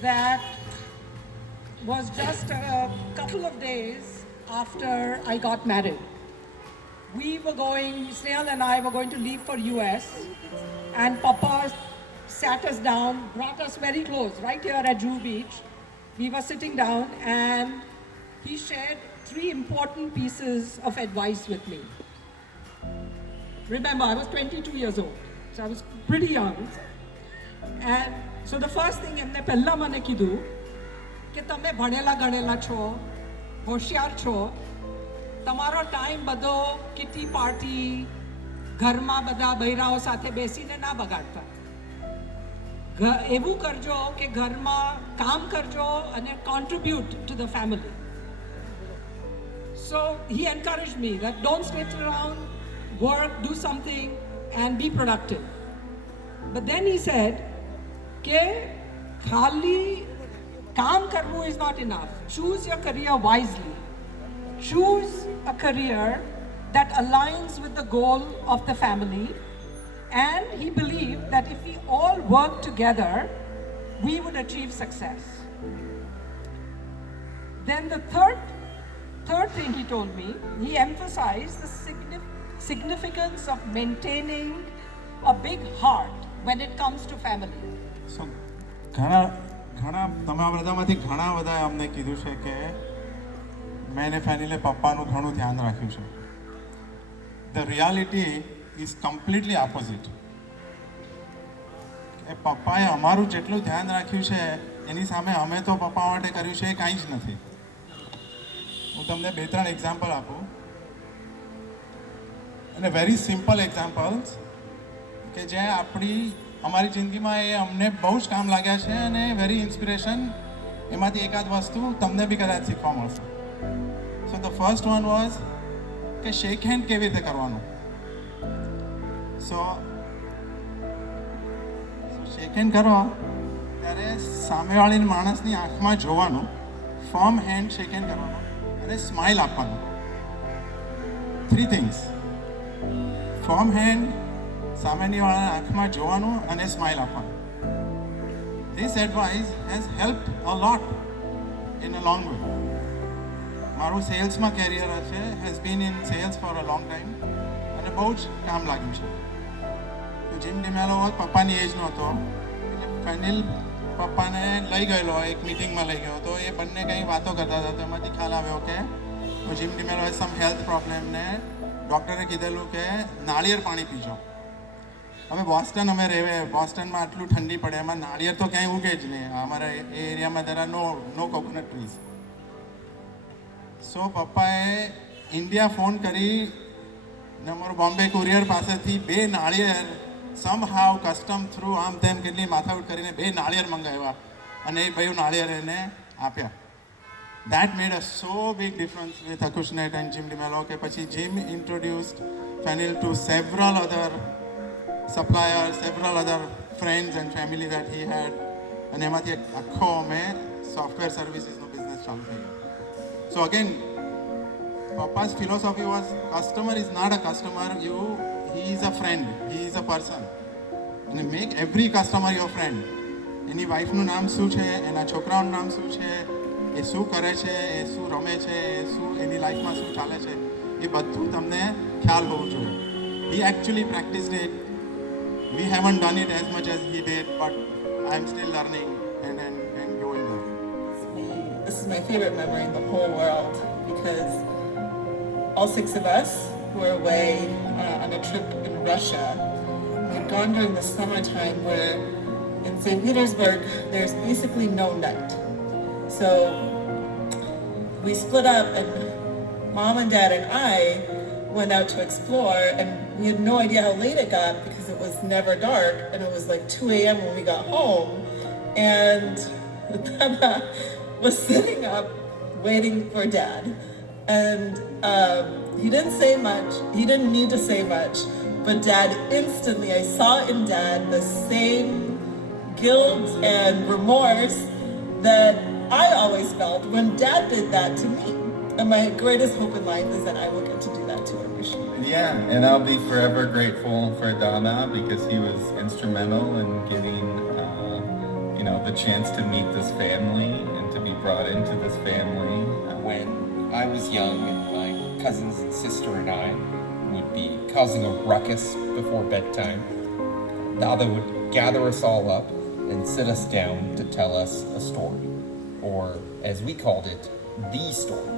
that was just a couple of days after I got married. Snehal and I were going to leave for US, and Papa sat us down, brought us very close, right here at Drew Beach. We were sitting down, and he shared 3 important pieces of advice with me. Remember, I was 22 years old, so I was pretty young. And so the first thing એમને પહેલા મને કીધું કે તમે ભણેલા ગણેલા છો, હોશિયાર છો, તમારો ટાઈમ બધો કિટી પાર્ટી, ઘરમાં બધા બૈરાઓ સાથે બેસીને ના બગાડતા. એવું કરજો કે ઘરમાં કામ કરજો અને contribute to the family. So he encouraged me that don't sit around, work, do something and be productive. But then he said કે ખાલી કામ કરવું is not enough. Choose your career wisely. Choose a career that aligns with the goal of the family. And he believed that if we all work together, we would achieve success. Then the third thing he told me, he emphasized the significance of maintaining a big heart when it comes to family. So, ઘણા તમે બધામાંથી ઘણા બધા અમને કીધું છે કે મેં ફેનિલે પપ્પાનું ઘણું ધ્યાન રાખ્યું છે. The reality is completely opposite. કે પપ્પાએ અમારું જેટલું ધ્યાન રાખ્યું છે એની સામે અમે તો પપ્પા માટે કર્યું છે એ કાંઈ જ નથી. હું તમને 2-3 એક્ઝામ્પલ આપું, અને વેરી સિમ્પલ એક્ઝામ્પલ્સ કે જે અમારી જિંદગીમાં એ અમને બહુ જ કામ લાગ્યા છે, અને વેરી ઇન્સ્પિરેશન એમાંથી એકાદ વસ્તુ તમને બી કદાચ શીખવા મળશે. સો ધ ફર્સ્ટ વન વોઝ કે શેક હેન્ડ કેવી રીતે કરવાનું. સો શેક હેન્ડ કરો ત્યારે સામેવાળી માણસની આંખમાં જોવાનું, ફર્મ હેન્ડ શેક હેન્ડ કરવાનું અને સ્માઇલ આપવાનું. 3 થિંગ્સ: ફર્મ હેન્ડ, સામેની વાળાના આંખમાં જોવાનું અને સ્માઇલ આપવાનું. This advice has helped a lot in a long way. મારું સેલ્સમાં કેરિયર છે, has been in sales for a long time, અને બહુ જ કામ લાગ્યું છે. તો જીમ ડિમેલો પપ્પાની એજનો હતો, એટલે ફેનિલ પપ્પાને લઈ ગયેલો, એક મિટિંગમાં લઈ ગયો તો એ બંને કંઈ વાતો કરતા હતા. તો એમાંથી ખ્યાલ આવ્યો કે Jim Demello has some health problem, ને ડૉક્ટરે કીધેલું કે નાળિયેર પાણી પીજો. હવે બોસ્ટન અમે રહેવે, બોસ્ટનમાં આટલું ઠંડી પડે, એમાં નાળિયેર તો ક્યાંય ઉગે જ નહીં. અમારા એ એરિયામાં જરા નો કોકોનટ ટ્રીઝ. સો પપ્પાએ ઇન્ડિયા ફોન કરી ને અમારું બોમ્બે કુરિયર પાસેથી 2 નાળિયેર સમ હાવ કસ્ટમ થ્રુ આમ તેમ કેટલી માથાકૂટ કરીને 2 નાળિયેર મંગાવ્યા, અને એ 2 નાળિયેર એને આપ્યા. That made a so big difference with Acushnet and Jim DeMello કે પછી Jim introduced Fenil to several other suppliers, several other friends and family that he had, અને એમાંથી આખો અમે સોફ્ટવેર સર્વિસીસનો બિઝનેસ ચાલુ થઈ ગયો. So again, Papa's philosophy was customer is not a customer, he is a friend, he is a person. And make every customer your friend. એની વાઈફનું નામ શું છે, એના છોકરાઓનું નામ શું છે, એ શું કરે છે, એ શું રમે છે, એ શું એની લાઈફમાં શું ચાલે છે, એ બધું તમને ખ્યાલ હોવું જોઈએ. He actually practiced it. We haven't done it as much as he did, but I'm still learning and growing there. This is my favorite memory in the whole world because all 6 of us were away on a trip in Russia. We'd gone during the summertime where in St. Petersburg there's basically no night. So we split up and Mom and Dad and I went out to explore, and we had no idea how late it got because it was never dark, and it was like 2 a.m. when we got home, and Baba was sitting up waiting for Dad, and he didn't say much, he didn't need to say much, but Dad instantly, I saw in Dad the same guilt and remorse that I always felt when Dad did that to me. And my greatest hope in life is that I will get to do that to Anushi. Yeah, and I'll be forever grateful for Dana because he was instrumental in the chance to meet this family and to be brought into this family. When I was young, and my cousins and sister and I would be causing a ruckus before bedtime, Dada would gather us all up and sit us down to tell us a story, or as we called it, the story.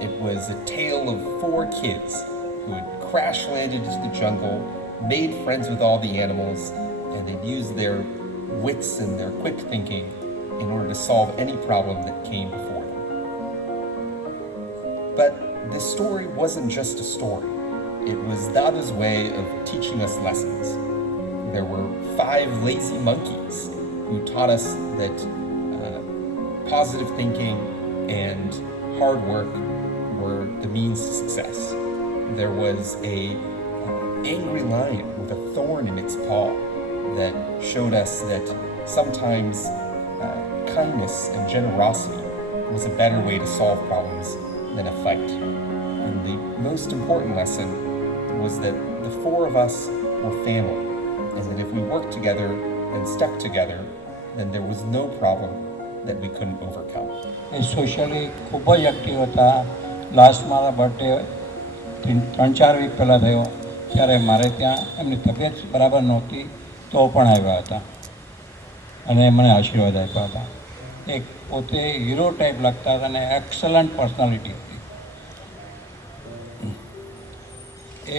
It was a tale of 4 kids who had crash landed into the jungle, made friends with all the animals, and they'd use their wits and their quick thinking in order to solve any problem that came before them. But this story wasn't just a story. It was Dada's way of teaching us lessons. There were 5 lazy monkeys who taught us that positive thinking and hard work were the means to success. There was a angry lion with a thorn in its paw that showed us that sometimes kindness and generosity was a better way to solve problems than a fight. And the most important lesson was that the 4 of us were family, and that if we worked together and stuck together, then there was no problem that we couldn't overcome. એ સોશિયલી ખૂબ જ એક્ટિવ હતા. લાસ્ટ મારા બર્થડે 3-4 વીક પહેલાં થયો, ત્યારે મારે ત્યાં એમની તબિયત બરાબર નહોતી, તો પણ આવ્યા હતા અને મને આશીર્વાદ આપ્યા હતા. એક પોતે હીરો ટાઈપ લાગતા હતા અને એક્સલન્ટ પર્સનાલિટી હતી.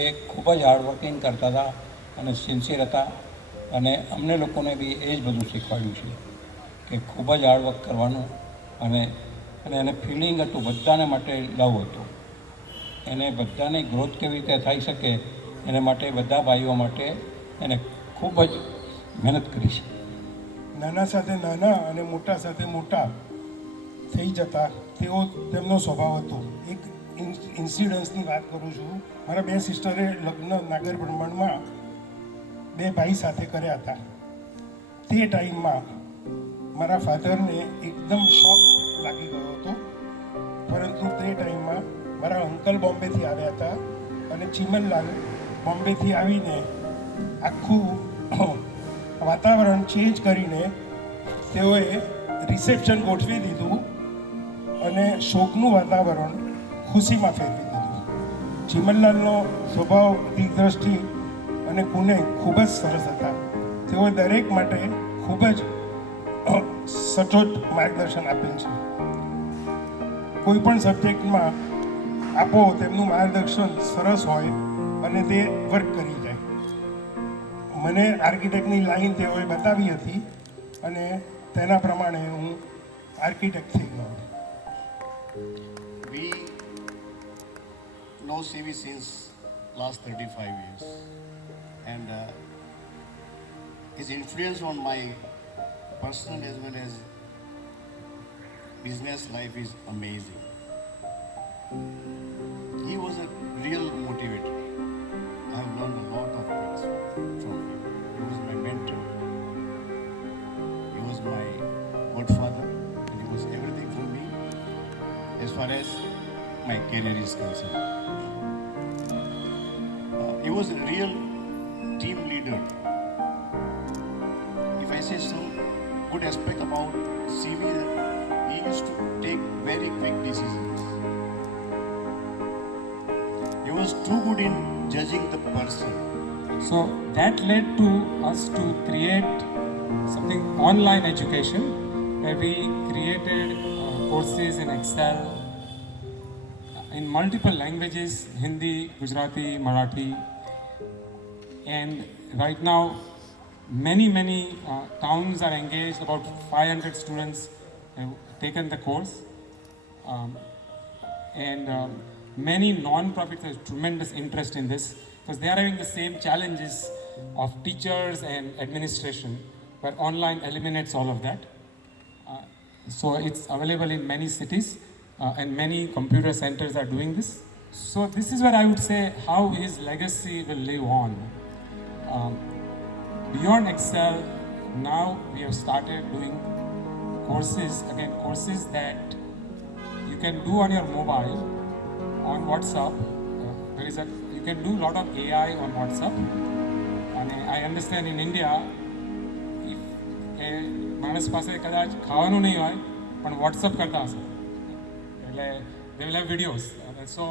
એ ખૂબ જ હાર્ડવર્કિંગ કરતા હતા અને સિન્સિયર હતા, અને અમને લોકોને બી એ જ બધું શીખવાડ્યું છે કે ખૂબ જ હાર્ડવર્ક કરવાનું, અને એને ફિલિંગ હતું બધાને માટે લવ હતો. એને બધાની ગ્રોથ કેવી રીતે થઈ શકે એને માટે બધા ભાઈઓ માટે એને ખૂબ જ મહેનત કરી છે. નાના સાથે નાના અને મોટા સાથે મોટા થઈ જતા તેવો તેમનો સ્વભાવ હતો. એક ઇન્સિડન્સની વાત કરું છું. મારા 2 સિસ્ટરે લગ્ન નાગર બ્રહ્માંડમાં 2 ભાઈ સાથે કર્યા હતા. તે ટાઈમમાં મારા ફાધરને એકદમ શોક લાગી ગયો હતો, પરંતુ તે ટાઈમમાં મારા અંકલ બોમ્બેથી આવ્યા હતા અને ચીમનલાલ બોમ્બેથી આવીને આખું વાતાવરણ ચેન્જ કરીને તેઓએ રિસેપ્શન ગોઠવી દીધું અને શોકનું વાતાવરણ ખુશીમાં ફેરવી દીધું. ચીમનલાલનો સ્વભાવ, દિગ્દ્રષ્ટિ અને ગુણે ખૂબ જ સરસ હતા. તેઓએ દરેક માટે ખૂબ જ સચોટ માર્ગદર્શન આપેલ છે. કોઈ પણ સબ્જેક્ટમાં આપો તેમનું માર્ગદર્શન સરસ હોય અને તે વર્ક કરી જાય. મને આર્કિટેક્ટની લાઈન તેઓએ બતાવી હતી અને તેના પ્રમાણે હું આર્કિટેક્ટ થઈ ગયો. We know CV since last 35 years, and his influence on my personal as well as business life is amazing. He was a real motivator. I have learned a lot of things from him. He was my mentor. He was my godfather, and he was everything for me as far as my career is concerned. He was a real team leader. If I say some good aspect about CV, he used to take very quick decisions. He was too good in judging the person. So that led to us to create something online education, where we created courses in Excel in multiple languages: Hindi, Gujarati, Marathi, and right now many towns are engaged. About 500 students have taken the course, and many non-profits have tremendous interest in this, because they are having the same challenges of teachers and administration, but online eliminates all of that. So it's available in many cities, and many computer centers are doing this. So this is where I would say how his legacy will live on. Beyond Excel, now we have started doing courses that you can do on your mobile, on WhatsApp. You can do a lot of AI on WhatsApp. And I understand in India, if માણસ પાસે કદાચ ખાવાનું નહીં હોય પણ વોટ્સઅપ કરતા હશે, એટલે they will have videos. So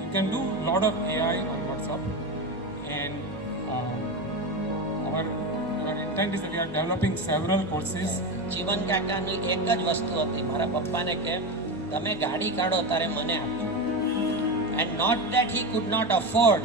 you can do a lot of AI on WhatsApp, and our intent is that we are developing several courses. જીવન કાકાની એક જ વસ્તુ હતી, મારા પપ્પાને કે તમે ગાડી કાઢો ત્યારે મને આપજો. And not that he could not afford,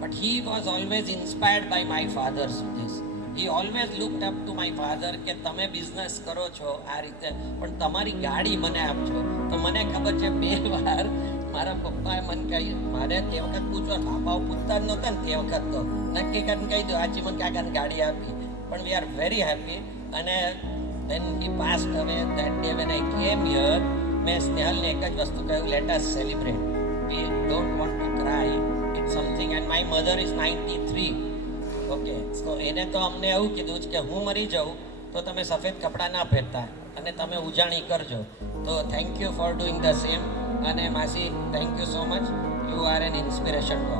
but he was always inspired by my father's this. He always looked up to my father કે તમે બિઝનેસ કરો છો આ રીતે, પણ તમારી ગાડી મને આપજો. તો મને ખબર છે 2 વાર મારા પપ્પાએ મને કહ્યું, મારે તે વખત પૂછવા, બાપાઓ પૂછતા જ નહોતા ને તે વખત, તો નક્કી કરીને કહી દો આ જીવન કાકાને ગાડી આપી. પણ વી આર વેરી હેપી. અને when he passed away that day when I came here, મેં સ્નેહલને એક જ વસ્તુ કહ્યું, let us celebrate. We don't want to cry. It's something, and my mother is 93. ઓકે, તો એને તો અમને એવું કીધું છે કે હું મરી જાઉં તો તમે સફેદ કપડાં ના પહેરતા અને તમે ઉજાણી કરજો. તો thank you for doing the same. અને માસી, thank you so much. You are an inspiration two